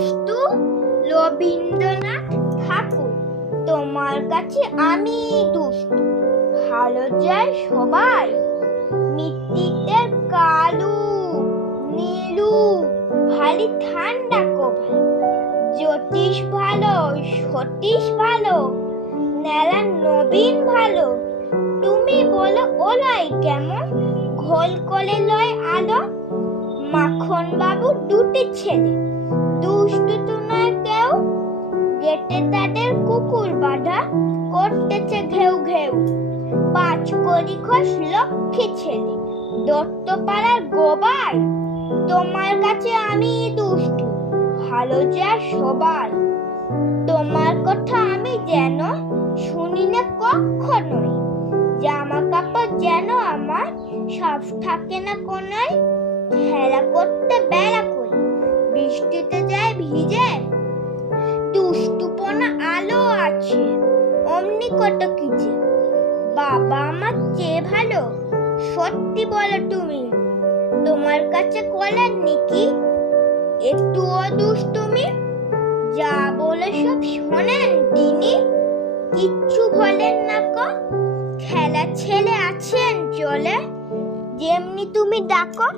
দুষ্টু রবীন্দ্রনাথ ঠাকুর। তোমার কাছে আমি দুষ্টু, ভালো যায় সবাই। মিত্তিতে কালু নীলু, ভারী ঠান্ডা কোভাই। জ্যোতিষ ভালো, সতীশ ভালো, নেলা নবীন ভালো। তুমি বলো ওলাই কেমন, ঘোল করে লয় আলো। মাখন বাবু দুটি ছেলে, দুষ্টু তো নয় কেউ। গেটে তাদের কুকুর বাঁধা, করতেছে ঘেউ ঘেউ। পাঁচ কড়ি খোশ লক্ষ্মী ছেলে, দত্তপাড়ার গোবাই। তোমার কাছে আমি দুষ্টু, ভালো যায় সবাই। তোমার কথা আমি যেন শুনি না কখনোই। জামা কাপড় যেন আমার সাফ থাকে না কোনোই। খেলা করতে বেলা করি, বৃষ্টিতে যায় ভিজে। দুষ্টুপনা আলো আছে, অমনি কত কিছে। বাবা আমার চেয়ে ভালো, সত্যি বলো তুমি। তোমার কাছে কলেন নাকি একটুও দুষ্টুমি? যা বলে সব শোনেন তিনি, কিচ্ছু বলেন না কো। খেলা ছেলে আছেন চলে, যেমনি তুমি ডাকো